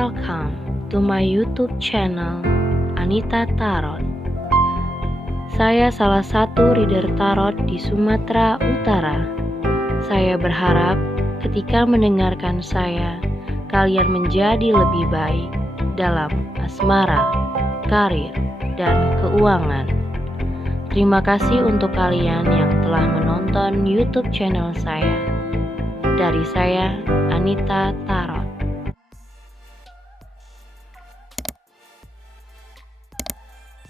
Welcome to my YouTube channel Anita Tarot. Saya salah satu reader tarot di Sumatera Utara. Saya berharap ketika mendengarkan saya, kalian menjadi lebih baik dalam asmara, karir, dan keuangan. Terima kasih untuk kalian yang telah menonton YouTube channel saya. Dari saya, Anita Tarot.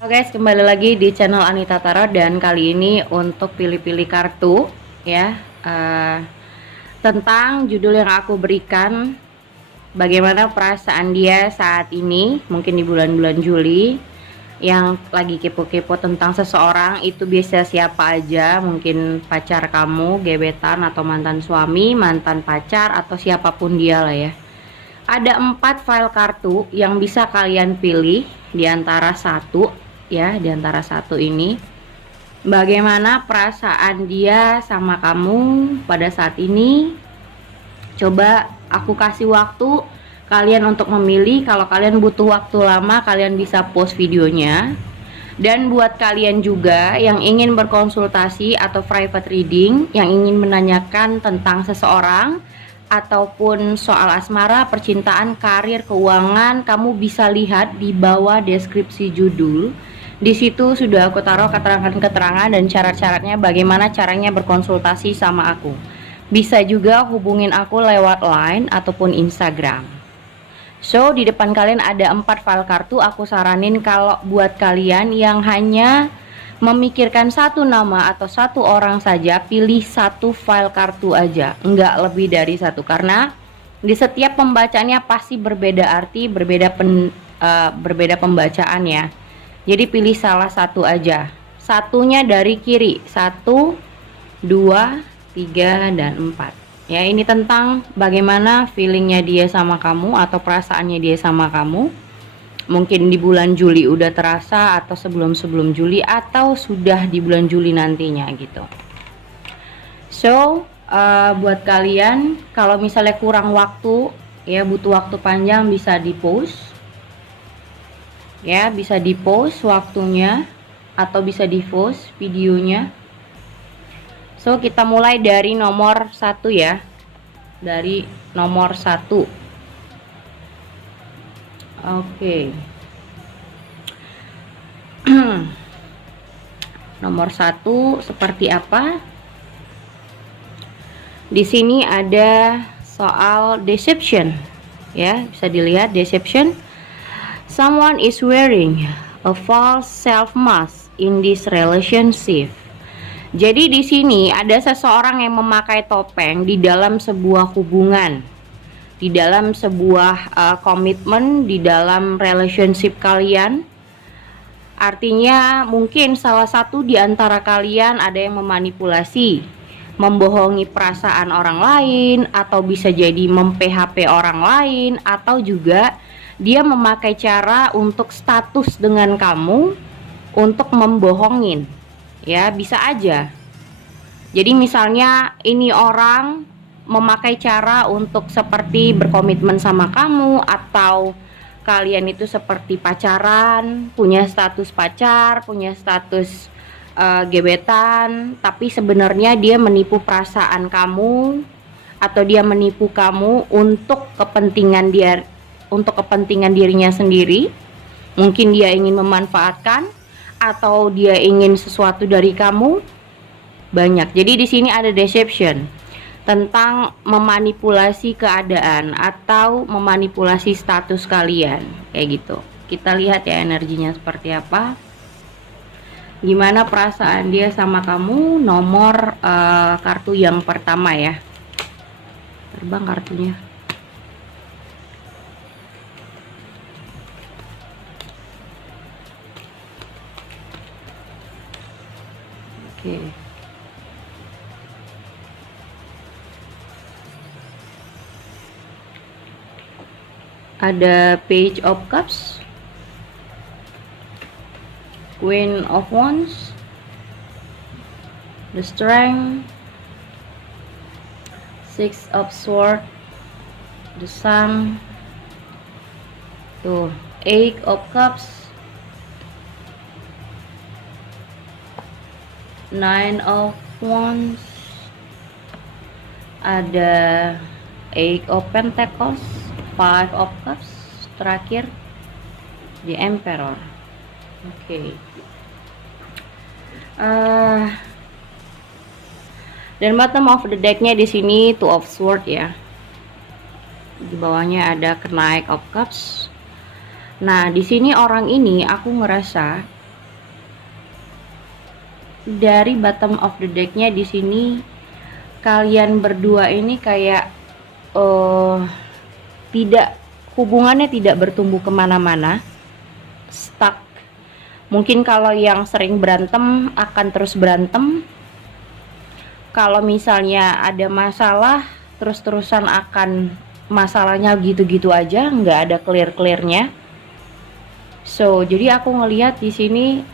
Oke guys, kembali lagi di channel Anita Tarot, dan kali ini untuk pilih-pilih kartu ya, tentang judul yang aku berikan, bagaimana perasaan dia saat ini, mungkin di bulan-bulan Juli, yang lagi kepo-kepo tentang seseorang. Itu biasa siapa aja, mungkin pacar kamu, gebetan, atau mantan suami, mantan pacar, atau siapapun dia lah ya. Ada 4 file kartu yang bisa kalian pilih di antara satu ya, di antara satu ini. Bagaimana perasaan dia sama kamu pada saat ini? Coba aku kasih waktu kalian untuk memilih. Kalau kalian butuh waktu lama, kalian bisa pause videonya. Dan buat kalian juga yang ingin berkonsultasi atau private reading, yang ingin menanyakan tentang seseorang ataupun soal asmara, percintaan, karir, keuangan, kamu bisa lihat di bawah deskripsi judul. Di situ sudah aku taruh keterangan-keterangan dan syarat-syaratnya, bagaimana caranya berkonsultasi sama aku. Bisa juga hubungin aku lewat line ataupun Instagram. So, di depan kalian ada 4 file kartu. Aku saranin kalau buat kalian yang hanya memikirkan satu nama atau satu orang saja, pilih satu file kartu aja, enggak lebih dari satu, karena di setiap pembacaannya pasti berbeda arti, berbeda pembacaan ya. Jadi pilih salah satu aja, satunya dari kiri, 1, 2, 3, dan 4 ya. Ini tentang bagaimana feelingnya dia sama kamu atau perasaannya dia sama kamu. Mungkin di bulan Juli udah terasa, atau sebelum Juli, atau sudah di bulan Juli nantinya gitu. So, buat kalian kalau misalnya kurang waktu ya, butuh waktu panjang, bisa di pause ya, bisa di pause waktunya atau bisa di pause videonya. So, kita mulai dari nomor 1 ya, dari nomor 1. Oke. Nomor 1 seperti apa? Di sini ada soal deception ya, bisa dilihat deception. Someone is wearing a false self mask in this relationship. Jadi di sini ada seseorang yang memakai topeng di dalam sebuah hubungan, di dalam sebuah komitmen, di dalam relationship kalian. Artinya mungkin salah satu di antara kalian ada yang memanipulasi, membohongi perasaan orang lain, atau bisa jadi mem-PHP orang lain, atau juga dia memakai cara untuk status dengan kamu untuk membohongin ya, bisa aja. Jadi misalnya ini orang memakai cara untuk seperti berkomitmen sama kamu, atau kalian itu seperti pacaran, punya status pacar, punya status gebetan, tapi sebenarnya dia menipu perasaan kamu, atau dia menipu kamu untuk kepentingan dia, untuk kepentingan dirinya sendiri. Mungkin dia ingin memanfaatkan, atau dia ingin sesuatu dari kamu. Banyak. Jadi di sini ada deception tentang memanipulasi keadaan atau memanipulasi status kalian kayak gitu. Kita lihat ya energinya seperti apa, gimana perasaan dia sama kamu. Nomor kartu yang pertama ya, terbang kartunya. Oke. Ada Page of Cups, Queen of Wands, the Strength, Six of Swords, the Sun, Tuh, Eight of Cups, Nine of Wands, ada Eight of Pentacles, Five of Cups, terakhir The Emperor. Oke. Dan bottom of the decknya di sini Two of Swords ya. Di bawahnya ada Knight of Cups. Nah, di sini orang ini aku ngerasa dari bottom of the decknya di sini kalian berdua ini kayak hubungannya tidak bertumbuh kemana-mana, stuck. Mungkin kalau yang sering berantem akan terus berantem. Kalau misalnya ada masalah, terus-terusan akan masalahnya gitu-gitu aja, nggak ada clear-clearnya. So, jadi aku ngelihat di sini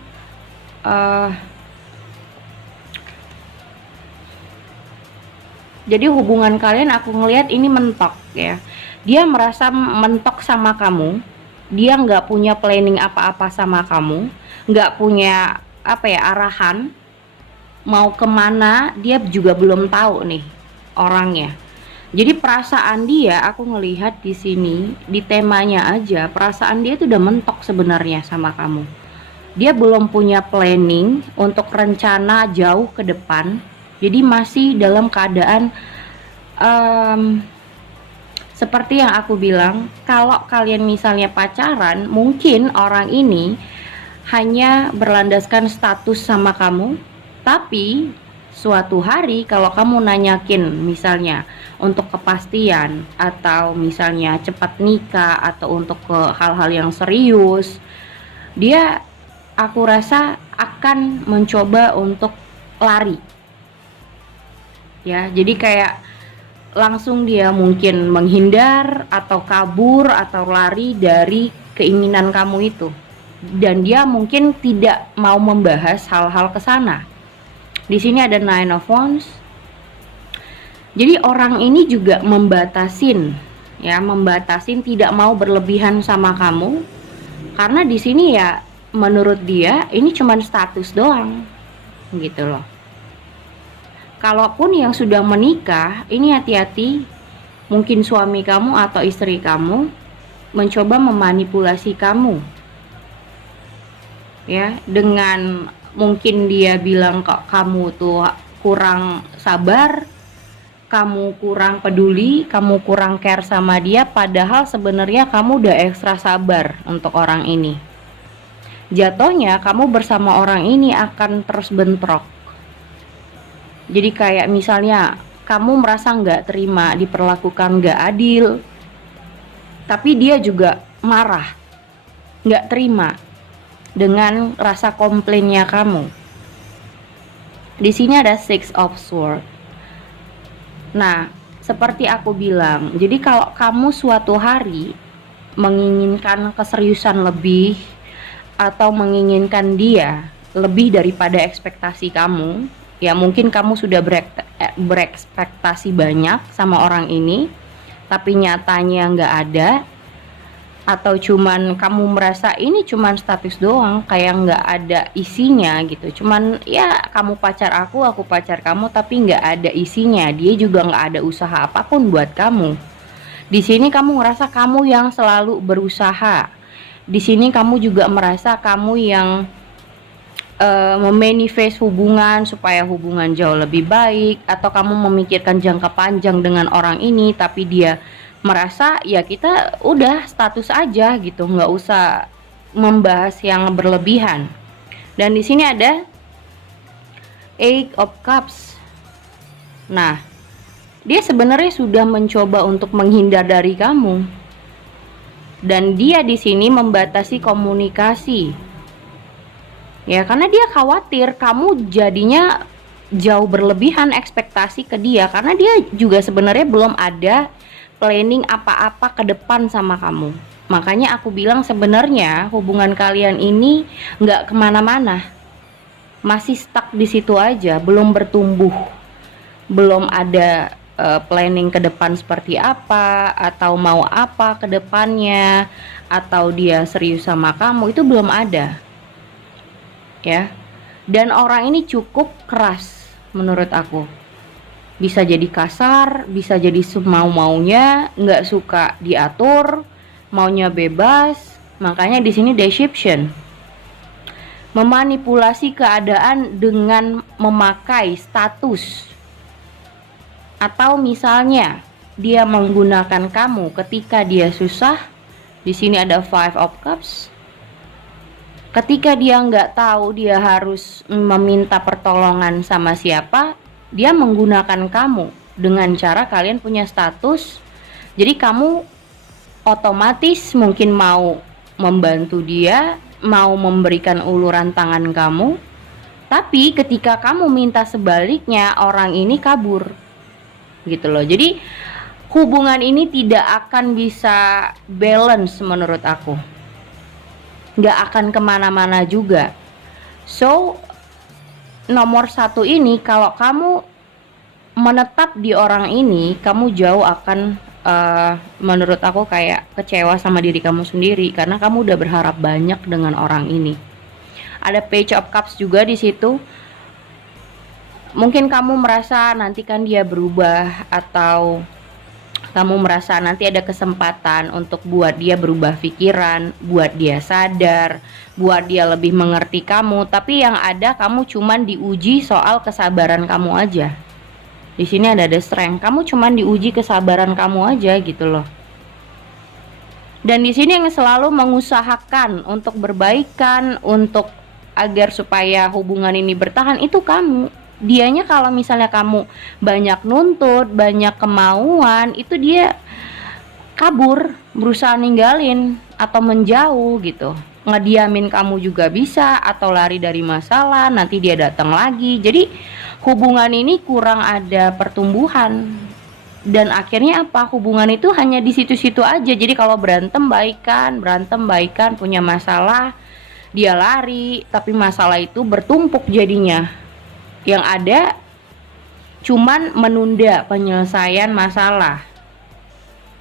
jadi hubungan kalian aku ngelihat ini mentok ya. Dia merasa mentok sama kamu. Dia nggak punya planning apa-apa sama kamu, nggak punya arahan mau kemana. Dia juga belum tahu nih orangnya. Jadi perasaan dia aku ngelihat di sini di temanya aja, perasaan dia itu udah mentok sebenarnya sama kamu. Dia belum punya planning untuk rencana jauh ke depan. Jadi masih dalam keadaan seperti yang aku bilang, kalau kalian misalnya pacaran, mungkin orang ini hanya berlandaskan status sama kamu, tapi suatu hari kalau kamu nanyakin misalnya untuk kepastian atau misalnya cepat nikah atau untuk ke hal-hal yang serius, dia aku rasa akan mencoba untuk lari ya. Jadi kayak langsung dia mungkin menghindar atau kabur atau lari dari keinginan kamu itu, dan dia mungkin tidak mau membahas hal-hal ke sana. Di sini ada Nine of Wands. Jadi orang ini juga membatasin tidak mau berlebihan sama kamu, karena di sini ya menurut dia ini cuman status doang gitu loh. Kalaupun yang sudah menikah, ini hati-hati, mungkin suami kamu atau istri kamu mencoba memanipulasi kamu ya, dengan mungkin dia bilang kok kamu tuh kurang sabar, kamu kurang peduli, kamu kurang care sama dia, padahal sebenarnya kamu udah ekstra sabar untuk orang ini. Jatuhnya kamu bersama orang ini akan terus bentrok. Jadi kayak misalnya kamu merasa nggak terima, diperlakukan nggak adil, tapi dia juga marah, nggak terima dengan rasa komplainnya kamu. Di sini ada Six of Swords. Nah, seperti aku bilang, jadi kalau kamu suatu hari menginginkan keseriusan lebih atau menginginkan dia lebih daripada ekspektasi kamu, ya mungkin kamu sudah berekspektasi banyak sama orang ini, tapi nyatanya nggak ada, atau cuman kamu merasa ini cuman status doang, kayak nggak ada isinya gitu, cuman ya kamu pacar aku pacar kamu, tapi nggak ada isinya, dia juga nggak ada usaha apapun buat kamu. Di sini kamu ngerasa kamu yang selalu berusaha, di sini kamu juga merasa kamu yang memanifest hubungan supaya hubungan jauh lebih baik, atau kamu memikirkan jangka panjang dengan orang ini, tapi dia merasa ya kita udah status aja gitu, nggak usah membahas yang berlebihan. Dan di sini ada Eight of Cups. Nah, dia sebenarnya sudah mencoba untuk menghindar dari kamu, dan dia di sini membatasi komunikasi. Ya, karena dia khawatir kamu jadinya jauh berlebihan ekspektasi ke dia, karena dia juga sebenarnya belum ada planning apa-apa ke depan sama kamu. Makanya aku bilang sebenarnya hubungan kalian ini nggak kemana-mana, masih stuck di situ aja, belum bertumbuh, belum ada planning ke depan seperti apa, atau mau apa ke depannya, atau dia serius sama kamu, itu belum ada ya. Dan orang ini cukup keras menurut aku, bisa jadi kasar, bisa jadi semau-maunya, nggak suka diatur, maunya bebas. Makanya di sini deception, memanipulasi keadaan dengan memakai status. Atau misalnya dia menggunakan kamu ketika dia susah. Di sini ada Five of Cups. Ketika dia nggak tahu dia harus meminta pertolongan sama siapa, dia menggunakan kamu dengan cara kalian punya status. Jadi kamu otomatis mungkin mau membantu dia, mau memberikan uluran tangan kamu. Tapi ketika kamu minta sebaliknya, orang ini kabur gitu loh. Jadi hubungan ini tidak akan bisa balance menurut aku, nggak akan kemana-mana juga. So nomor 1 ini, kalau kamu menetap di orang ini, kamu jauh akan menurut aku kayak kecewa sama diri kamu sendiri, karena kamu udah berharap banyak dengan orang ini. Ada Page of Cups juga di situ. Mungkin kamu merasa nanti kan dia berubah, atau kamu merasa nanti ada kesempatan untuk buat dia berubah pikiran, buat dia sadar, buat dia lebih mengerti kamu. Tapi yang ada kamu cuman diuji soal kesabaran kamu aja. Di sini ada the strength, kamu cuman diuji kesabaran kamu aja gitu loh. Dan di sini yang selalu mengusahakan untuk berbaikan, untuk agar supaya hubungan ini bertahan, itu kamu. Dianya kalau misalnya kamu banyak nuntut, banyak kemauan, itu dia kabur, berusaha ninggalin atau menjauh gitu. Ngediamin kamu juga bisa, atau lari dari masalah, nanti dia datang lagi. Jadi hubungan ini kurang ada pertumbuhan. Dan akhirnya apa? Hubungan itu hanya di situ-situ aja. Jadi kalau berantem baikan, punya masalah dia lari, tapi masalah itu bertumpuk jadinya. Yang ada cuman menunda penyelesaian masalah.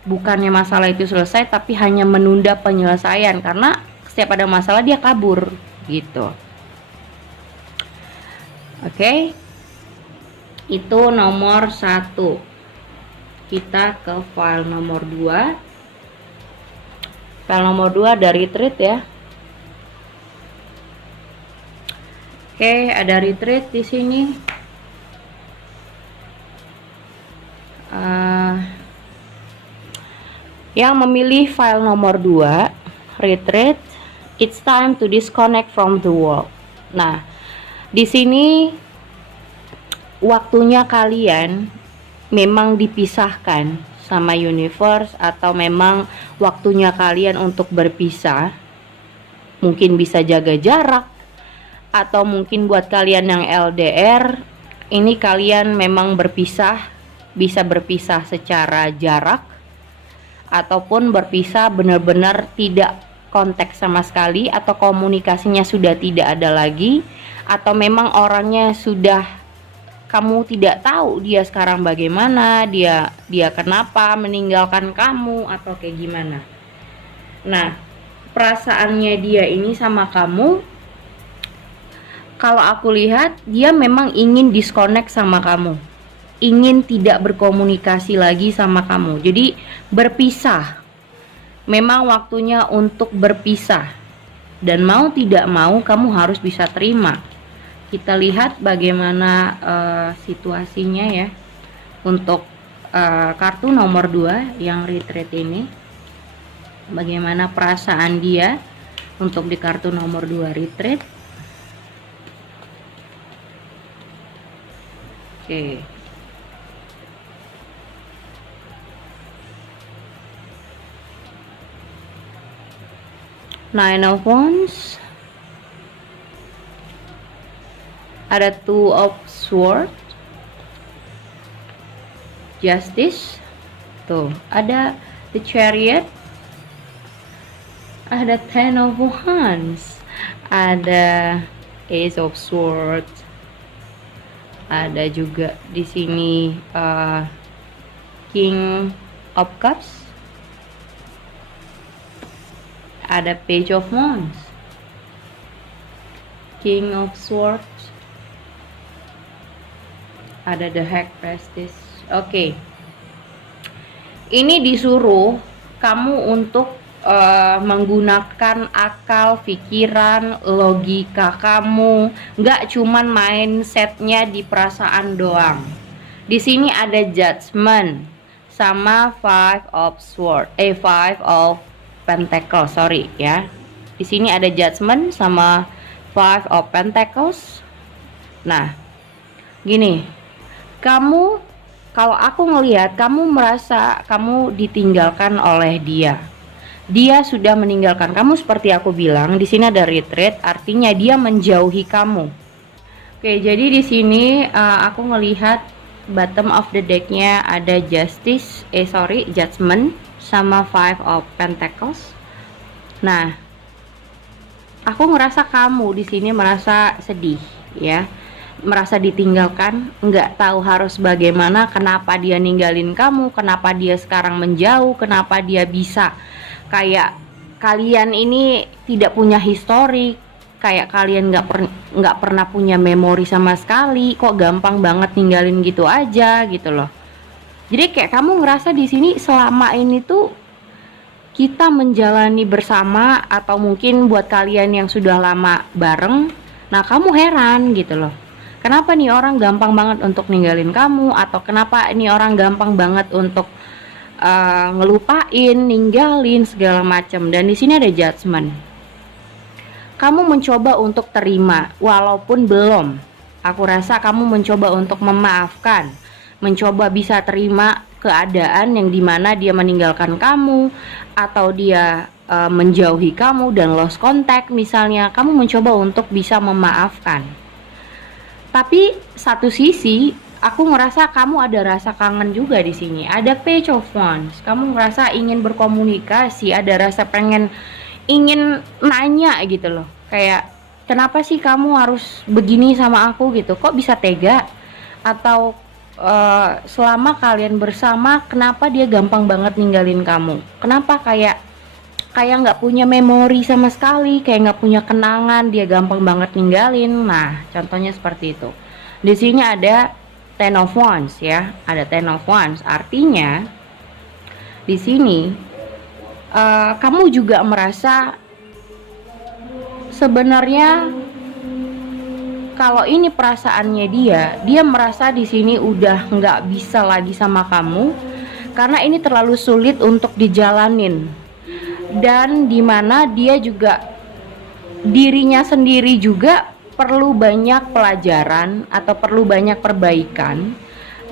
Bukannya masalah itu selesai, tapi hanya menunda penyelesaian, karena setiap ada masalah dia kabur gitu. Oke. Itu nomor 1. Kita ke file nomor 2. File nomor 2 dari retreat ya. Oke, ada retreat di sini. Yang memilih file nomor 2, retreat, it's time to disconnect from the world. Nah, di sini waktunya kalian memang dipisahkan sama universe, atau memang waktunya kalian untuk berpisah. Mungkin bisa jaga jarak, atau mungkin buat kalian yang LDR, ini kalian memang berpisah, bisa berpisah secara jarak, ataupun berpisah benar-benar tidak kontak sama sekali, atau komunikasinya sudah tidak ada lagi, atau memang orangnya sudah kamu tidak tahu dia sekarang bagaimana, dia kenapa meninggalkan kamu, atau kayak gimana. Nah, perasaannya dia ini sama kamu, kalau aku lihat dia memang ingin disconnect sama kamu, ingin tidak berkomunikasi lagi sama kamu. Jadi berpisah, memang waktunya untuk berpisah, dan mau tidak mau kamu harus bisa terima. Kita lihat bagaimana situasinya ya untuk kartu nomor 2 yang retreat ini. Bagaimana perasaan dia untuk di kartu nomor 2 retreat. Oke. Nine of Wands. Ada Two of Swords. Justice. Tuh, ada The Chariot. Ada Ten of Wands. Ada Ace of Swords. Ada juga di sini King of Cups, ada Page of Wands, King of Swords, ada The High Priestess. Oke. Ini disuruh kamu untuk menggunakan akal, pikiran, logika kamu, nggak cuman mindsetnya di perasaan doang. Di sini ada Judgment sama Five of Pentacles, sorry ya. Di sini ada Judgment sama Five of Pentacles. Nah, gini, kamu, kalau aku ngelihat, kamu merasa kamu ditinggalkan oleh dia. Dia sudah meninggalkan kamu seperti aku bilang. Di sini ada retreat, artinya dia menjauhi kamu. Oke, jadi di sini aku ngelihat bottom of the decknya ada Judgment sama Five of Pentacles. Nah, aku ngerasa kamu di sini merasa sedih ya, merasa ditinggalkan, nggak tahu harus bagaimana, kenapa dia ninggalin kamu, kenapa dia sekarang menjauh, kenapa dia bisa kayak kalian ini tidak punya histori, kayak kalian nggak pernah punya memori sama sekali, kok gampang banget ninggalin gitu aja gitu loh. Jadi kayak kamu ngerasa di sini selama ini tuh kita menjalani bersama, atau mungkin buat kalian yang sudah lama bareng, nah kamu heran gitu loh. Kenapa nih orang gampang banget untuk ninggalin kamu, atau kenapa ini orang gampang banget untuk ngelupain, ninggalin segala macam. Dan di sini ada Judgment. Kamu mencoba untuk terima walaupun belum. Aku rasa kamu mencoba untuk memaafkan, mencoba bisa terima keadaan yang dimana dia meninggalkan kamu, atau dia menjauhi kamu dan lost contact misalnya. Kamu mencoba untuk bisa memaafkan. Tapi satu sisi aku ngerasa kamu ada rasa kangen juga di sini. Ada Page of Wands. Kamu ngerasa ingin berkomunikasi, ada rasa ingin nanya gitu loh. Kayak kenapa sih kamu harus begini sama aku gitu? Kok bisa tega? Atau selama kalian bersama, kenapa dia gampang banget ninggalin kamu? Kenapa kayak nggak punya memori sama sekali, kayak nggak punya kenangan, dia gampang banget ninggalin. Nah, contohnya seperti itu. Di sini ada Ten of Wands ya, ada Ten of Wands. Artinya di sini kamu juga merasa sebenarnya kalau ini perasaannya dia merasa di sini udah nggak bisa lagi sama kamu karena ini terlalu sulit untuk dijalanin, dan dimana dia juga dirinya sendiri juga perlu banyak pelajaran atau perlu banyak perbaikan.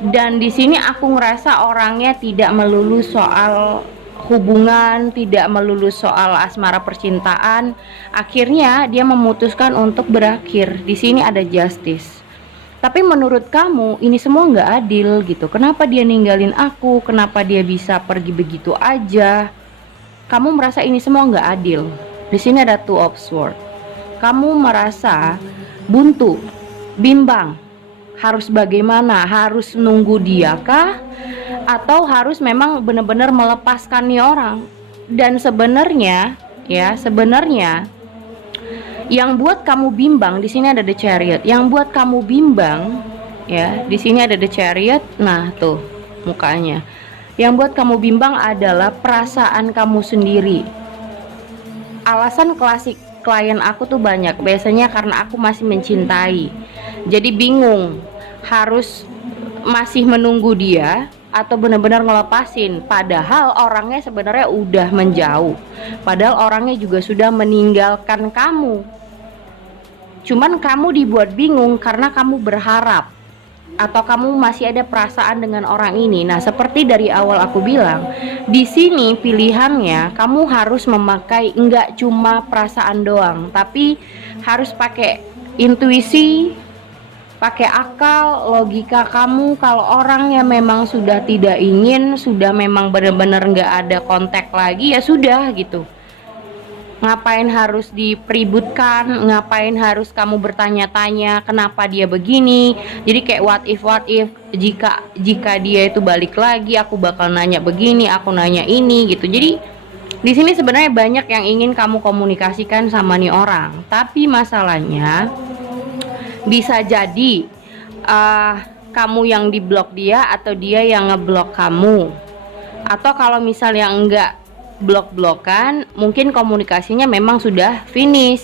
Dan di sini aku ngerasa orangnya tidak melulu soal hubungan, tidak melulu soal asmara percintaan. Akhirnya dia memutuskan untuk berakhir. Di sini ada Justice. Tapi menurut kamu ini semua nggak adil gitu. Kenapa dia ninggalin aku? Kenapa dia bisa pergi begitu aja? Kamu merasa ini semua nggak adil. Di sini ada Two of Swords. Kamu merasa buntu, bimbang, harus bagaimana? Harus nunggu dia kah? Atau harus memang benar-benar melepaskan nih orang? Dan sebenarnya yang buat kamu bimbang di sini ada The Chariot. Yang buat kamu bimbang ya, di sini ada The Chariot. Nah, tuh mukanya. Yang buat kamu bimbang adalah perasaan kamu sendiri. Alasan klasik klien aku tuh banyak, biasanya karena aku masih mencintai, jadi bingung harus masih menunggu dia atau benar-benar ngelepasin, padahal orangnya sebenarnya udah menjauh, padahal orangnya juga sudah meninggalkan kamu. Cuman kamu dibuat bingung karena kamu berharap atau kamu masih ada perasaan dengan orang ini. Nah, seperti dari awal aku bilang, di sini pilihannya kamu harus memakai enggak cuma perasaan doang, tapi harus pakai intuisi, pakai akal, logika kamu. Kalau orangnya memang sudah tidak ingin, sudah memang benar-benar enggak ada kontak lagi, ya sudah gitu. Ngapain harus dipeributkan, ngapain harus kamu bertanya-tanya kenapa dia begini. Jadi kayak what if jika dia itu balik lagi, aku bakal nanya begini, aku nanya ini gitu. Jadi di sini sebenarnya banyak yang ingin kamu komunikasikan sama nih orang, tapi masalahnya bisa jadi kamu yang diblok dia atau dia yang ngeblok kamu. Atau kalau misalnya enggak blok-blokan, mungkin komunikasinya memang sudah finish,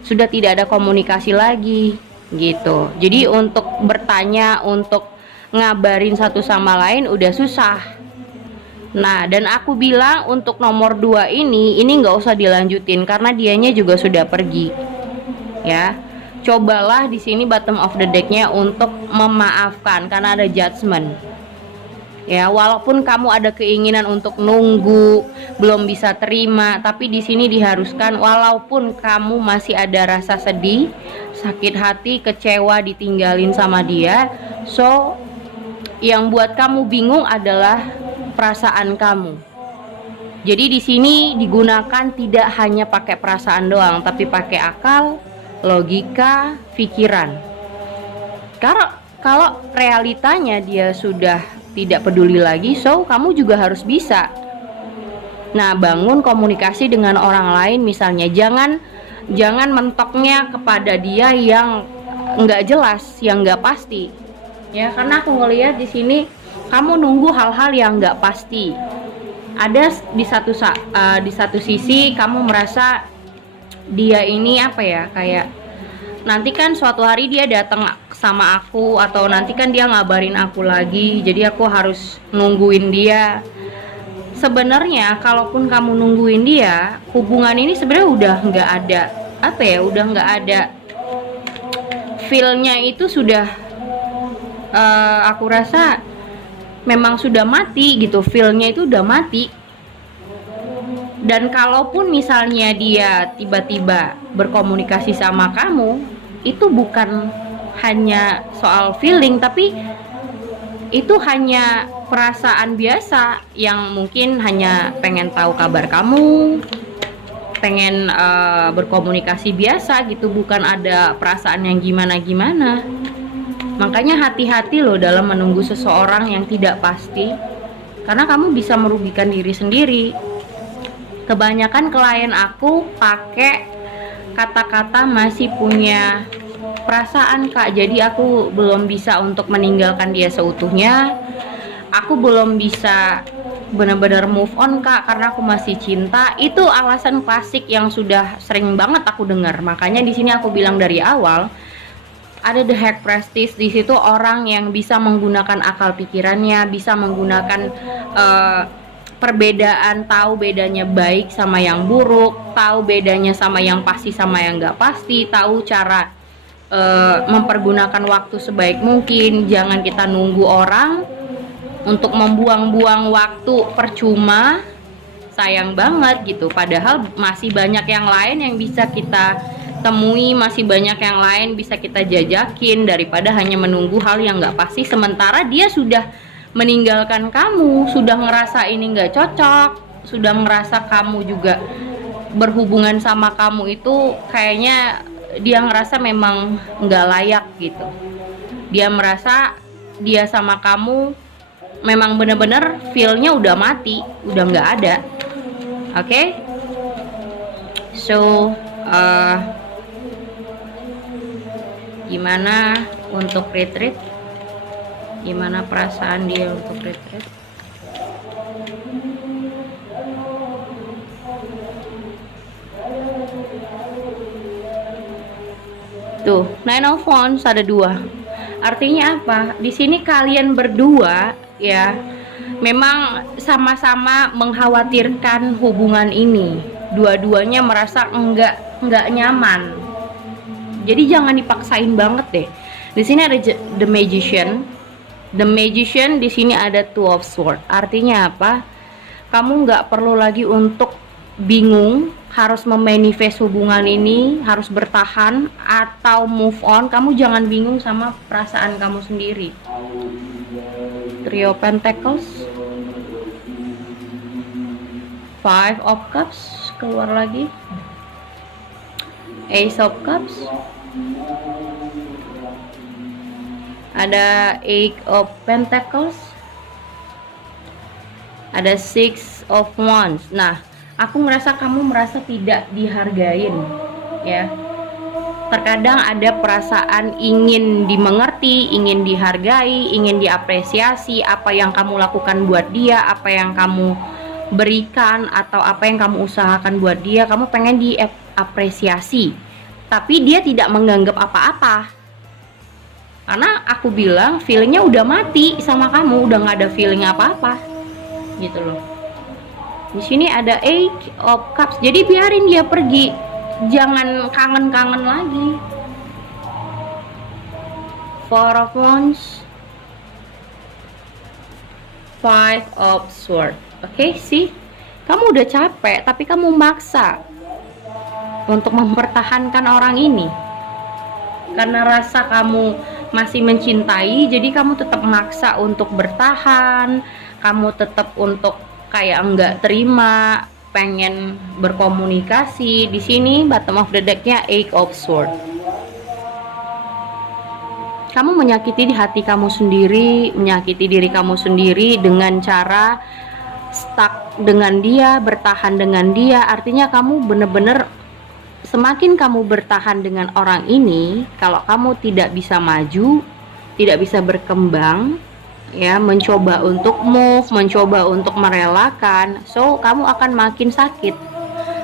sudah tidak ada komunikasi lagi gitu. Jadi untuk bertanya, untuk ngabarin satu sama lain udah susah. Nah, dan aku bilang untuk nomor 2 ini nggak usah dilanjutin karena dianya juga sudah pergi. Ya, cobalah di sini bottom of the decknya untuk memaafkan karena ada judgment. Ya, walaupun kamu ada keinginan untuk nunggu, belum bisa terima, tapi di sini diharuskan walaupun kamu masih ada rasa sedih, sakit hati, kecewa ditinggalin sama dia. So, yang buat kamu bingung adalah perasaan kamu. Jadi di sini digunakan tidak hanya pakai perasaan doang, tapi pakai akal, logika, pikiran. Karena kalau realitanya dia sudah tidak peduli lagi, so kamu juga harus bisa. Nah, bangun komunikasi dengan orang lain, misalnya jangan mentoknya kepada dia yang nggak jelas, yang nggak pasti. Ya, karena aku ngelihat di sini kamu nunggu hal-hal yang nggak pasti. Ada di satu sisi kamu merasa dia ini apa ya, kayak nanti kan suatu hari dia datang sama aku, atau nanti kan dia ngabarin aku lagi, jadi aku harus nungguin dia. Sebenarnya kalaupun kamu nungguin dia, hubungan ini sebenarnya udah nggak ada apa ya, udah nggak ada feel-nya, itu sudah aku rasa memang sudah mati gitu, feel-nya itu udah mati. Dan kalaupun misalnya dia tiba-tiba berkomunikasi sama kamu, itu bukan hanya soal feeling, tapi itu hanya perasaan biasa yang mungkin hanya pengen tahu kabar kamu, pengen berkomunikasi biasa gitu, bukan ada perasaan yang gimana-gimana. Makanya hati-hati loh dalam menunggu seseorang yang tidak pasti, karena kamu bisa merugikan diri sendiri. Kebanyakan klien aku pakai kata-kata masih punya perasaan, Kak, jadi aku belum bisa untuk meninggalkan dia seutuhnya, aku belum bisa benar-benar move on, Kak, karena aku masih cinta. Itu alasan klasik yang sudah sering banget aku dengar. Makanya di sini aku bilang dari awal, ada the hack prestige. Di situ orang yang bisa menggunakan akal pikirannya, bisa menggunakan perbedaan, tahu bedanya baik sama yang buruk, tahu bedanya sama yang pasti sama yang nggak pasti, tahu cara mempergunakan waktu sebaik mungkin. Jangan kita nunggu orang untuk membuang-buang waktu percuma, sayang banget gitu. Padahal masih banyak yang lain yang bisa kita temui, masih banyak yang lain bisa kita jajakin, daripada hanya menunggu hal yang nggak pasti sementara dia sudah meninggalkan kamu, sudah ngerasa ini nggak cocok, sudah ngerasa kamu juga berhubungan sama kamu itu kayaknya dia ngerasa memang nggak layak gitu. Dia merasa dia sama kamu memang bener-bener feel-nya udah mati, udah nggak ada. Oke? So gimana untuk retreat? Gimana perasaan dia untuk retreat? Tuh, Nine of Wands ada 2. Artinya apa? Di sini kalian berdua ya memang sama-sama mengkhawatirkan hubungan ini. Dua-duanya merasa enggak nyaman. Jadi jangan dipaksain banget deh. Di sini ada the magician. The magician di sini ada Two of Swords. Artinya apa? Kamu nggak perlu lagi untuk bingung harus memanifest hubungan ini, harus bertahan atau move on. Kamu jangan bingung sama perasaan kamu sendiri. Trio Pentacles, Five of Cups keluar lagi, Ace of Cups, ada Eight of Pentacles, ada Six of Wands. Nah, aku merasa kamu merasa tidak dihargain ya. Terkadang ada perasaan ingin dimengerti, ingin dihargai, ingin diapresiasi apa yang kamu lakukan buat dia, apa yang kamu berikan atau apa yang kamu usahakan buat dia. Kamu pengen diapresiasi, tapi dia tidak menganggap apa-apa. Karena aku bilang feelingnya udah mati sama kamu, udah nggak ada feeling apa-apa gitu loh. Di sini ada Eight of Cups, jadi biarin dia pergi, jangan kangen-kangen lagi. Four of Wands, Five of Swords. Oke, sih, kamu udah capek tapi kamu maksa untuk mempertahankan orang ini karena rasa kamu masih mencintai, jadi kamu tetap maksa untuk bertahan, kamu tetap untuk kayak enggak terima, pengen berkomunikasi. Di sini bottom of the decknya Eight of Swords. Kamu menyakiti di hati kamu sendiri, menyakiti diri kamu sendiri dengan cara stuck dengan dia, bertahan dengan dia. Artinya kamu bener-bener semakin kamu bertahan dengan orang ini, kalau kamu tidak bisa maju, tidak bisa berkembang, ya, mencoba untuk move, mencoba untuk merelakan, so kamu akan makin sakit,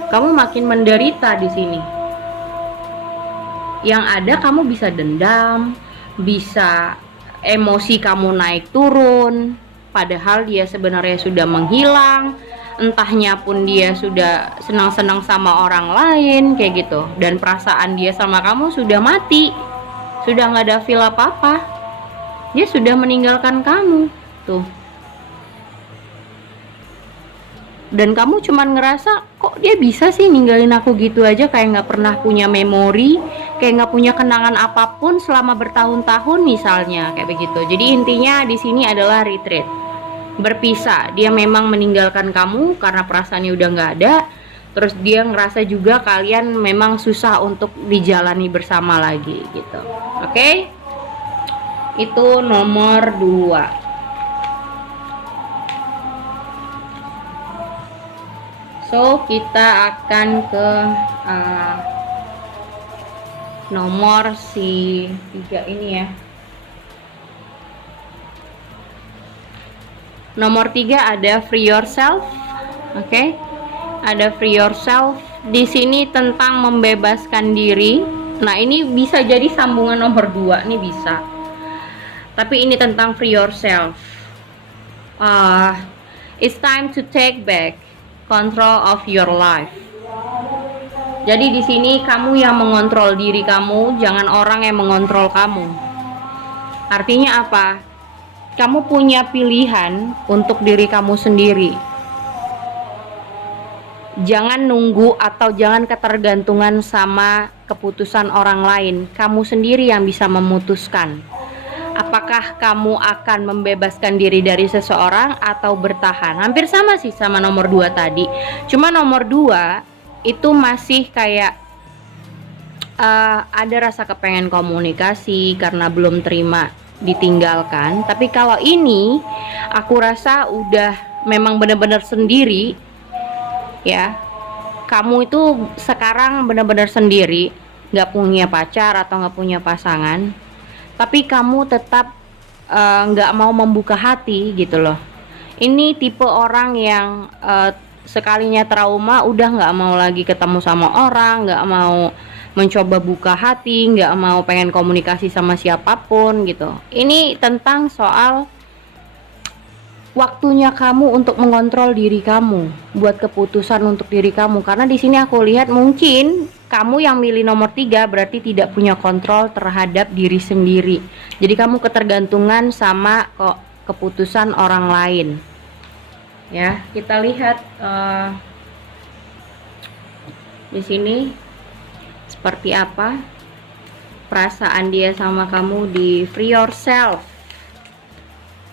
kamu makin menderita di sini. Yang ada kamu bisa dendam, bisa emosi kamu naik turun, padahal dia sebenarnya sudah menghilang, entahnya pun dia sudah senang-senang sama orang lain kayak gitu, dan perasaan dia sama kamu sudah mati, sudah nggak ada feel apa-apa, dia sudah meninggalkan kamu tuh. Dan kamu cuman ngerasa, kok dia bisa sih ninggalin aku gitu aja, kayak nggak pernah punya memori, kayak nggak punya kenangan apapun selama bertahun-tahun misalnya, kayak begitu. Jadi intinya di sini adalah retreat, berpisah. Dia memang meninggalkan kamu karena perasaannya udah nggak ada. Terus dia ngerasa juga kalian memang susah untuk dijalani bersama lagi gitu. Oke? Itu nomor 2. So kita akan ke nomor si 3 ini ya. Nomor 3 ada free yourself. Oke. Ada free yourself. Di sini tentang membebaskan diri. Nah, ini bisa jadi sambungan nomor 2 nih, bisa. Tapi ini tentang free yourself. It's time to take back control of your life. Jadi di sini kamu yang mengontrol diri kamu, jangan orang yang mengontrol kamu. Artinya apa? Kamu punya pilihan untuk diri kamu sendiri. Jangan nunggu atau jangan ketergantungan sama keputusan orang lain. Kamu sendiri yang bisa memutuskan apakah kamu akan membebaskan diri dari seseorang atau bertahan. Hampir sama sih sama nomor 2 tadi. Cuma nomor 2 itu masih kayak ada rasa kepengen komunikasi karena belum terima ditinggalkan. Tapi kalau ini aku rasa udah memang benar-benar sendiri ya. Kamu itu sekarang benar-benar sendiri, nggak punya pacar atau nggak punya pasangan, tapi kamu tetap nggak mau membuka hati gitu loh. Ini tipe orang yang sekalinya trauma udah nggak mau lagi ketemu sama orang, nggak mau mencoba buka hati, nggak mau pengen komunikasi sama siapapun gitu. Ini tentang soal waktunya kamu untuk mengontrol diri kamu, buat keputusan untuk diri kamu. Karena di sini aku lihat mungkin kamu yang milih nomor 3 berarti tidak punya kontrol terhadap diri sendiri. Jadi kamu ketergantungan sama keputusan orang lain. Ya, kita lihat di sini seperti apa perasaan dia sama kamu di free yourself.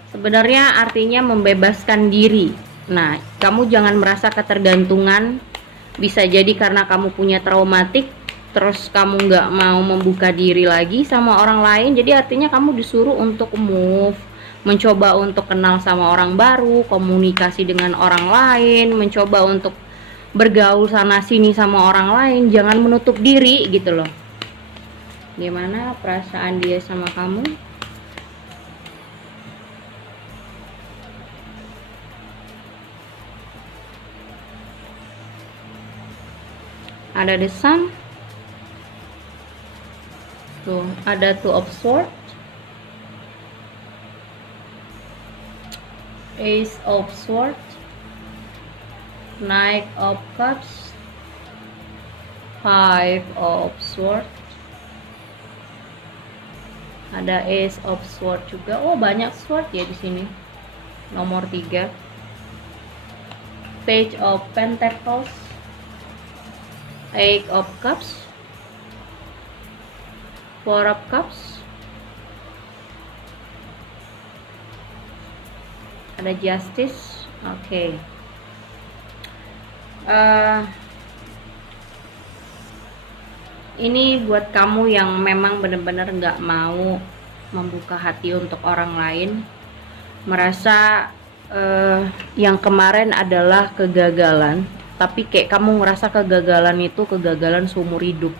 Sebenarnya artinya membebaskan diri Nah, kamu jangan merasa ketergantungan. Bisa jadi karena kamu punya traumatik, terus kamu nggak mau membuka diri lagi sama orang lain. Jadi artinya kamu disuruh untuk move, mencoba untuk kenal sama orang baru, komunikasi dengan orang lain, mencoba untuk bergaul sana sini sama orang lain. Jangan menutup diri gitu loh. Gimana perasaan dia sama kamu? Ada the sun. Tuh, ada two of swords, ace of swords, knight of cups, five of swords, ada ace of swords juga. Oh, banyak sword ya di sini. Nomor 3, page of pentacles, eight of cups, four of cups, ada justice. Oke. Ini buat kamu yang memang benar-benar nggak mau membuka hati untuk orang lain, merasa yang kemarin adalah kegagalan, tapi kayak kamu ngerasa kegagalan itu kegagalan seumur hidup.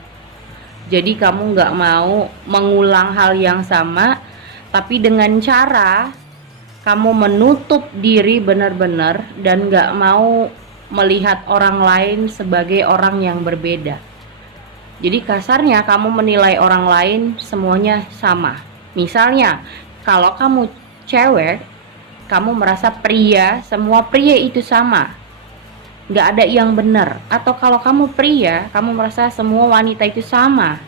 Jadi kamu nggak mau mengulang hal yang sama, tapi dengan cara kamu menutup diri benar-benar dan nggak mau melihat orang lain sebagai orang yang berbeda. Jadi kasarnya kamu menilai orang lain semuanya sama. Misalnya kalau kamu cewek, kamu merasa pria, semua pria itu sama, nggak ada yang benar. Atau kalau kamu pria, kamu merasa semua wanita itu sama,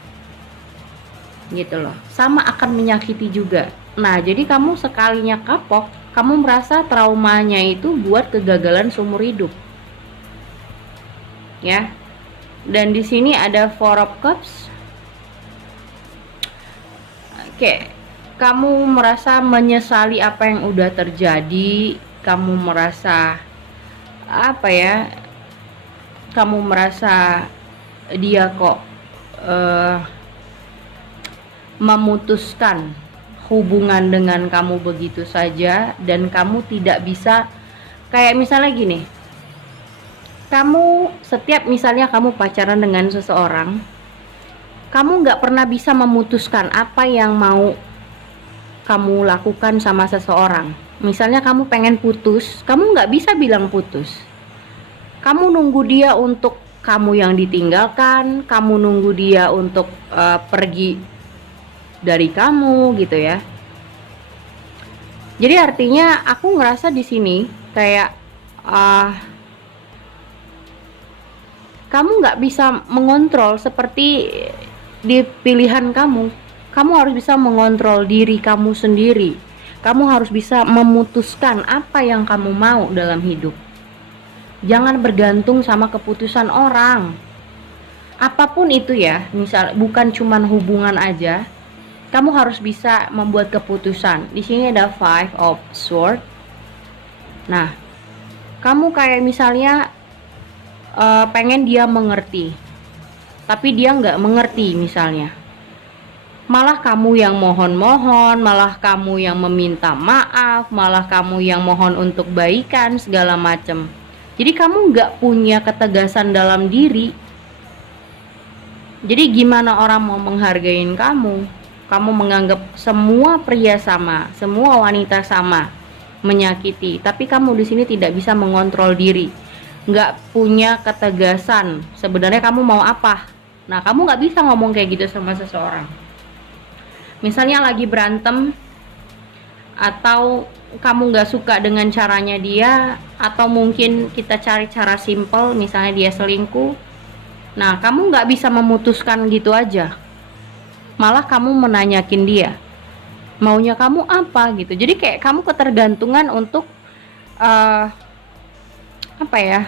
gitu loh, sama akan menyakiti juga. Nah, jadi kamu sekalinya kapok, kamu merasa traumanya itu buat kegagalan seumur hidup, ya. Dan di sini ada four of cups. Oke, kamu merasa menyesali apa yang udah terjadi. Kamu merasa apa ya? Kamu merasa dia kok memutuskan hubungan dengan kamu begitu saja, dan kamu tidak bisa, kayak misalnya gini, kamu setiap misalnya kamu pacaran dengan seseorang, kamu nggak pernah bisa memutuskan apa yang mau kamu lakukan sama seseorang. Misalnya kamu pengen putus, kamu nggak bisa bilang putus. Kamu nunggu dia untuk kamu yang ditinggalkan, kamu nunggu dia untuk pergi dari kamu gitu ya. Jadi artinya aku ngerasa di sini kayak kamu nggak bisa mengontrol seperti di pilihan kamu. Kamu harus bisa mengontrol diri kamu sendiri. Kamu harus bisa memutuskan apa yang kamu mau dalam hidup. Jangan bergantung sama keputusan orang. Apapun itu ya, misal bukan cuman hubungan aja. Kamu harus bisa membuat keputusan. Di sini ada five of swords. Nah, kamu kayak misalnya pengen dia mengerti, tapi dia nggak mengerti misalnya. Malah kamu yang mohon-mohon, malah kamu yang meminta maaf, malah kamu yang mohon untuk baikan segala macem. Jadi kamu nggak punya ketegasan dalam diri. Jadi gimana orang mau menghargain kamu? Kamu menganggap semua pria sama, semua wanita sama, menyakiti. Tapi kamu di sini tidak bisa mengontrol diri, nggak punya ketegasan. Sebenarnya kamu mau apa? Nah, kamu nggak bisa ngomong kayak gitu sama seseorang. Misalnya lagi berantem, atau kamu nggak suka dengan caranya dia, atau mungkin kita cari cara simple, misalnya dia selingkuh. Nah, kamu nggak bisa memutuskan gitu aja. Malah kamu menanyakin dia, maunya kamu apa gitu. Jadi kayak kamu ketergantungan untuk apa ya,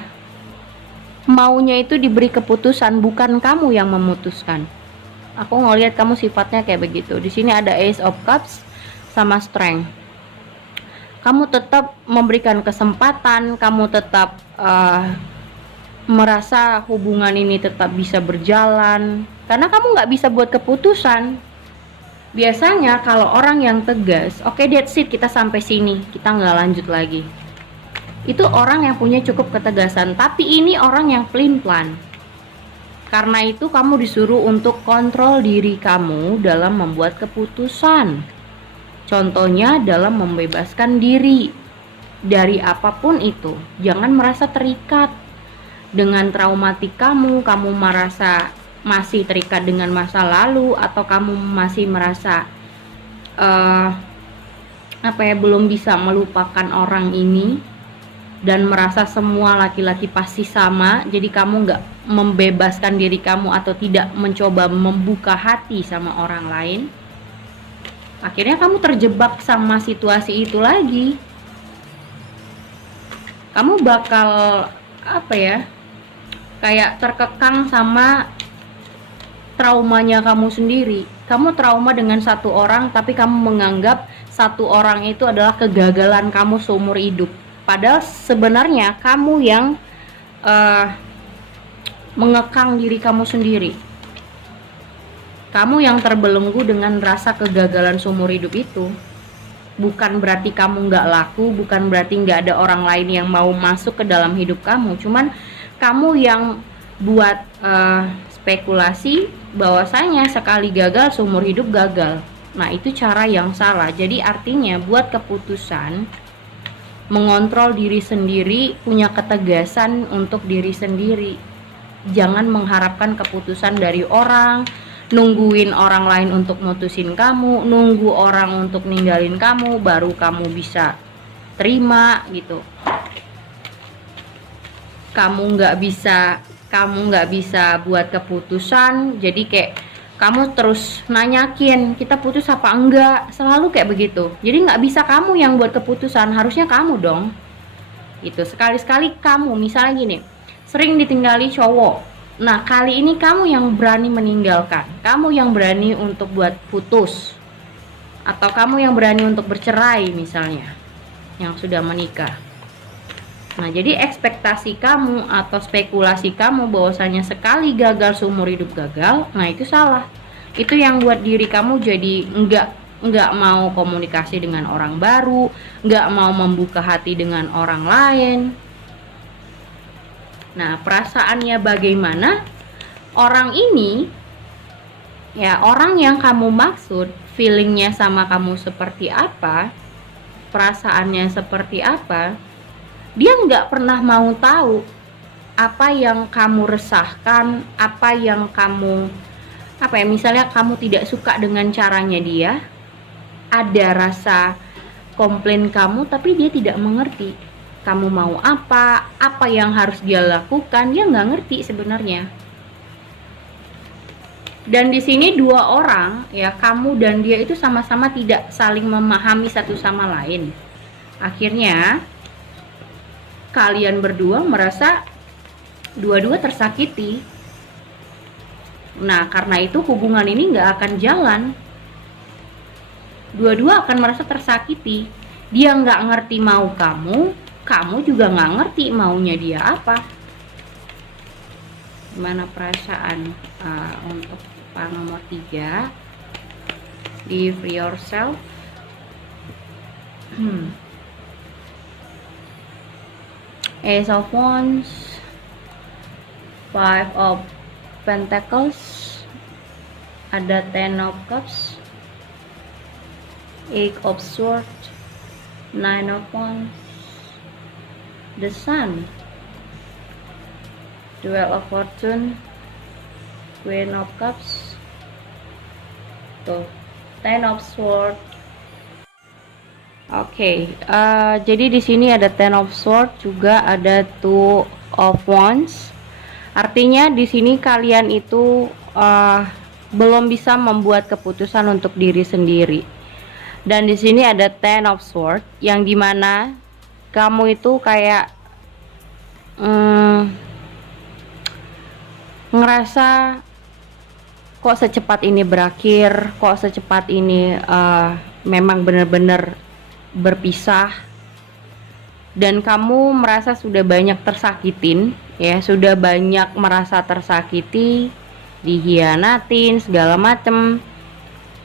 maunya itu diberi keputusan, bukan kamu yang memutuskan. Aku ngelihat kamu sifatnya kayak begitu. Di sini ada ace of cups sama strength. kamu tetap memberikan kesempatan, kamu tetap merasa hubungan ini tetap bisa berjalan, karena kamu nggak bisa buat keputusan. Biasanya kalau orang yang tegas, oke, that's it, kita sampai sini, kita nggak lanjut lagi, itu orang yang punya cukup ketegasan. Tapi ini orang yang pelin-pelan. Karena itu kamu disuruh untuk kontrol diri kamu dalam membuat keputusan. Contohnya dalam membebaskan diri dari apapun itu. Jangan merasa terikat dengan traumatik kamu merasa masih terikat dengan masa lalu, atau kamu masih merasa belum bisa melupakan orang ini dan merasa semua laki-laki pasti sama. Jadi kamu nggak membebaskan diri kamu atau tidak mencoba membuka hati sama orang lain. Akhirnya kamu terjebak sama situasi itu lagi. Kamu bakal kayak terkekang sama traumanya kamu sendiri. Kamu trauma dengan satu orang, tapi kamu menganggap satu orang itu adalah kegagalan kamu seumur hidup. Padahal sebenarnya kamu yang mengekang diri kamu sendiri. Kamu yang terbelenggu dengan rasa kegagalan seumur hidup itu. Bukan berarti kamu nggak laku, bukan berarti nggak ada orang lain yang mau masuk ke dalam hidup kamu. Cuman kamu yang buat spekulasi bahwasanya sekali gagal seumur hidup gagal. Nah, itu cara yang salah. Jadi artinya buat keputusan, mengontrol diri sendiri, punya ketegasan untuk diri sendiri. Jangan mengharapkan keputusan dari orang, nungguin orang lain untuk mutusin kamu, nunggu orang untuk ninggalin kamu baru kamu bisa terima gitu. Kamu nggak bisa buat keputusan, jadi kayak kamu terus nanyakin kita putus apa enggak, selalu kayak begitu. Jadi nggak bisa kamu yang buat keputusan, harusnya kamu dong. Itu sekali-sekali kamu, misalnya gini, sering ditinggali cowok. Nah, kali ini kamu yang berani meninggalkan, kamu yang berani untuk buat putus, atau kamu yang berani untuk bercerai misalnya, yang sudah menikah. Nah, jadi ekspektasi kamu atau spekulasi kamu bahwasanya sekali gagal seumur hidup gagal, nah itu salah. Itu yang buat diri kamu jadi nggak mau komunikasi dengan orang baru, nggak mau membuka hati dengan orang lain. Nah, perasaannya bagaimana? Orang ini, ya orang yang kamu maksud, feelingnya sama kamu seperti apa, perasaannya seperti apa, dia nggak pernah mau tahu apa yang kamu resahkan, apa yang kamu, misalnya kamu tidak suka dengan caranya dia, ada rasa komplain kamu, tapi dia tidak mengerti kamu mau apa yang harus dia lakukan, dia nggak ngerti sebenarnya. Dan di sini dua orang, ya kamu dan dia itu sama-sama tidak saling memahami satu sama lain. Akhirnya kalian berdua merasa dua-dua tersakiti. Nah, karena itu hubungan ini nggak akan jalan. Dua-dua akan merasa tersakiti. Dia nggak ngerti mau kamu juga nggak ngerti maunya dia apa. Gimana perasaan untuk nomor 3, Give Yourself. Ace of Wands, 5 of Pentacles, ada 10 of Cups, 8 of Swords, 9 of Wands, the Sun, 12 of Fortune, Queen of Cups, tuh 10 of Swords. Oke, jadi di sini ada 10 of Swords, juga ada 2 of Wands. Artinya di sini kalian itu belum bisa membuat keputusan untuk diri sendiri. Dan di sini ada 10 of Swords, yang dimana kamu itu kayak ngerasa kok secepat ini berakhir, kok secepat ini memang benar-benar berpisah. dan kamu merasa sudah banyak tersakitin, ya, sudah banyak merasa tersakiti, dihianatin segala macem.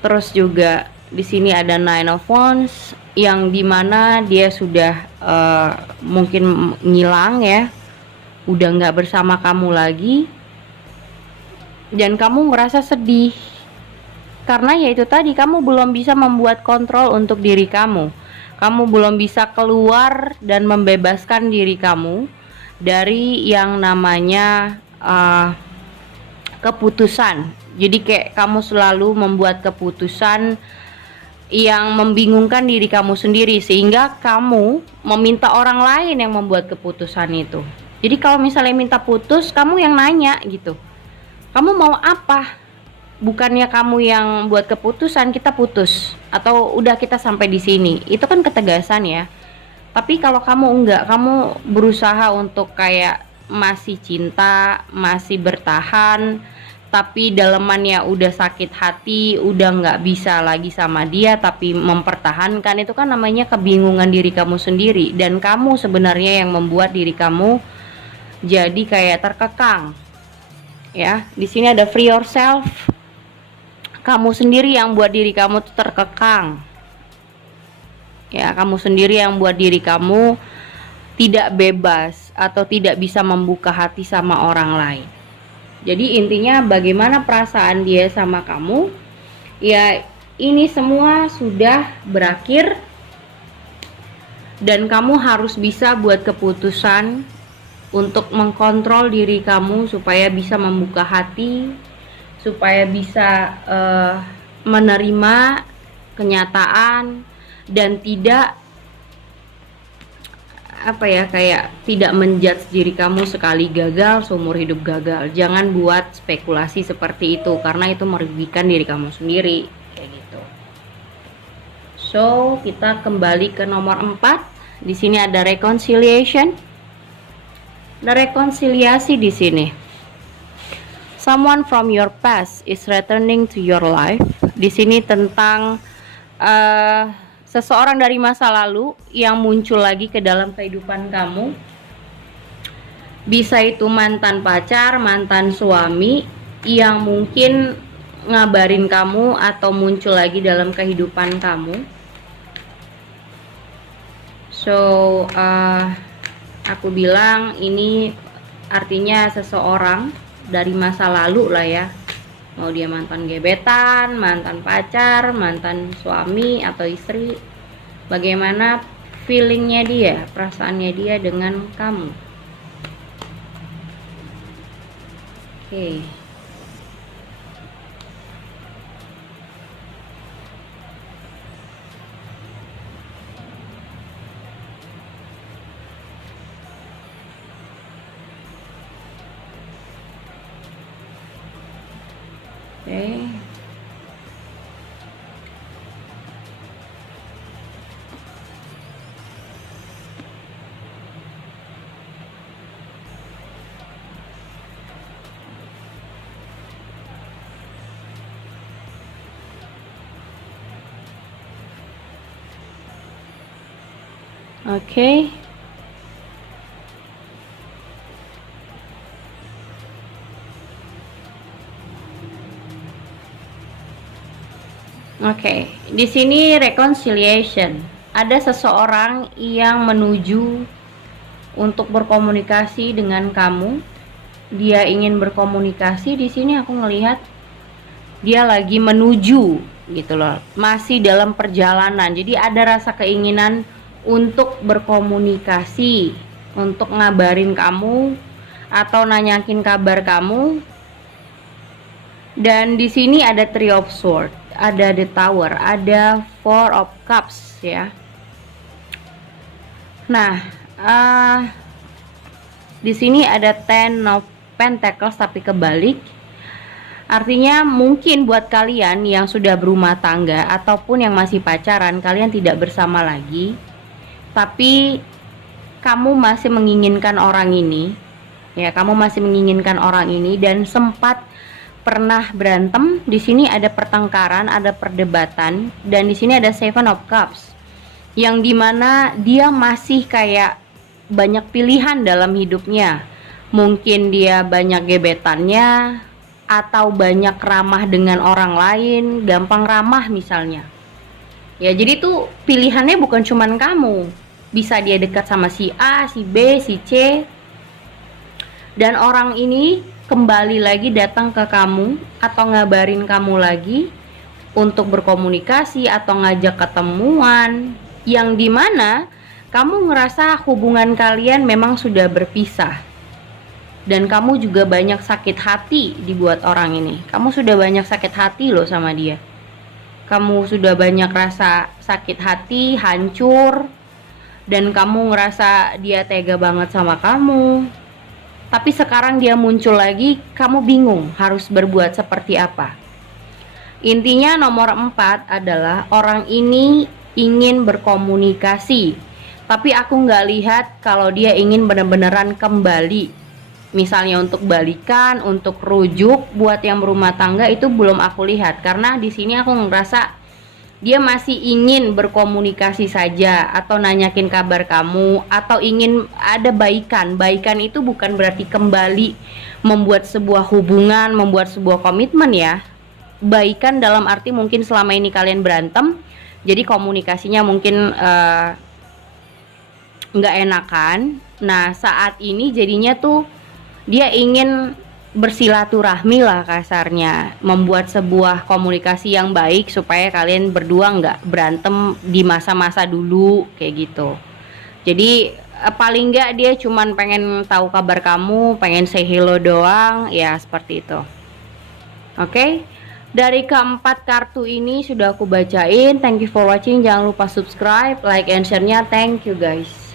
Terus juga di sini ada Nine of Wands yang dimana dia sudah mungkin ngilang, ya, udah nggak bersama kamu lagi, dan kamu ngerasa sedih karena ya itu tadi, kamu belum bisa membuat kontrol untuk diri kamu. Kamu belum bisa keluar dan membebaskan diri kamu dari yang namanya keputusan. Jadi kayak kamu selalu membuat keputusan yang membingungkan diri kamu sendiri, sehingga kamu meminta orang lain yang membuat keputusan itu. Jadi kalau misalnya minta putus, kamu yang nanya gitu, kamu mau apa? Bukannya kamu yang buat keputusan, kita putus atau udah kita sampai di sini. Itu kan ketegasan, ya. Tapi kalau kamu enggak, kamu berusaha untuk kayak masih cinta, masih bertahan, tapi dalemannya udah sakit hati, udah nggak bisa lagi sama dia, tapi mempertahankan, itu kan namanya kebingungan diri kamu sendiri, dan kamu sebenarnya yang membuat diri kamu jadi kayak terkekang, ya. Di sini ada free yourself. Kamu sendiri yang buat diri kamu tuh terkekang, ya. Kamu sendiri yang buat diri kamu tidak bebas atau tidak bisa membuka hati sama orang lain. Jadi intinya bagaimana perasaan dia sama kamu, ya, ini semua sudah berakhir, dan kamu harus bisa buat keputusan untuk mengkontrol diri kamu supaya bisa membuka hati, supaya bisa menerima kenyataan dan tidak kayak tidak menjudge diri kamu sekali gagal seumur hidup gagal. Jangan buat spekulasi seperti itu karena itu merugikan diri kamu sendiri, kayak gitu. So, kita kembali ke nomor 4. Di sini ada reconciliation. Ada rekonsiliasi di sini. Someone from your past is returning to your life. Di sini tentang seseorang dari masa lalu yang muncul lagi ke dalam kehidupan kamu. Bisa itu mantan pacar, mantan suami yang mungkin ngabarin kamu atau muncul lagi dalam kehidupan kamu. So, aku bilang ini artinya seseorang dari masa lalu lah, ya. Mau dia mantan gebetan, mantan pacar, mantan suami atau istri, bagaimana feelingnya dia, perasaannya dia dengan kamu. Oke. Oke. Oke. Oke, di sini reconciliation. Ada seseorang yang menuju untuk berkomunikasi dengan kamu. Dia ingin berkomunikasi. Di sini aku ngelihat dia lagi menuju gitu loh. Masih dalam perjalanan. Jadi ada rasa keinginan untuk berkomunikasi, untuk ngabarin kamu atau nanyakin kabar kamu. Dan di sini ada Three of Swords, ada The Tower, ada Four of Cups, ya. Nah, di sini ada Ten of Pentacles tapi kebalik. Artinya mungkin buat kalian yang sudah berumah tangga ataupun yang masih pacaran, kalian tidak bersama lagi, tapi kamu masih menginginkan orang ini, ya. Kamu masih menginginkan orang ini dan sempat pernah berantem. Di sini ada pertengkaran, ada perdebatan, dan di sini ada Seven of Cups yang dimana dia masih kayak banyak pilihan dalam hidupnya. Mungkin dia banyak gebetannya, atau banyak ramah dengan orang lain, gampang ramah misalnya. Ya jadi tuh pilihannya bukan cuman kamu. Bisa dia dekat sama si A, si B, si C. Dan orang ini kembali lagi datang ke kamu atau ngabarin kamu lagi untuk berkomunikasi atau ngajak ketemuan, yang dimana kamu ngerasa hubungan kalian memang sudah berpisah. Dan kamu juga banyak sakit hati dibuat orang ini. Kamu sudah banyak sakit hati loh sama dia. Kamu sudah banyak rasa sakit hati, hancur. Dan kamu ngerasa dia tega banget sama kamu. Tapi sekarang dia muncul lagi, kamu bingung harus berbuat seperti apa. Intinya nomor 4 adalah orang ini ingin berkomunikasi. Tapi aku nggak lihat kalau dia ingin bener-beneran kembali. Misalnya untuk balikan, untuk rujuk, buat yang berumah tangga itu belum aku lihat. Karena di sini aku ngerasa dia masih ingin berkomunikasi saja, atau nanyakin kabar kamu, atau ingin ada baikan. Baikan itu bukan berarti kembali membuat sebuah hubungan, membuat sebuah komitmen ya. Baikan dalam arti mungkin selama ini kalian berantem, jadi komunikasinya mungkin nggak enakan. Nah saat ini jadinya tuh dia ingin bersilaturahmi lah kasarnya, membuat sebuah komunikasi yang baik supaya kalian berdua nggak berantem di masa-masa dulu kayak gitu. Jadi paling nggak dia cuman pengen tahu kabar kamu, pengen say hello doang ya, seperti itu. Oke, dari keempat kartu ini sudah aku bacain. Thank you for watching. Jangan lupa subscribe, like, and share-nya. Thank you guys.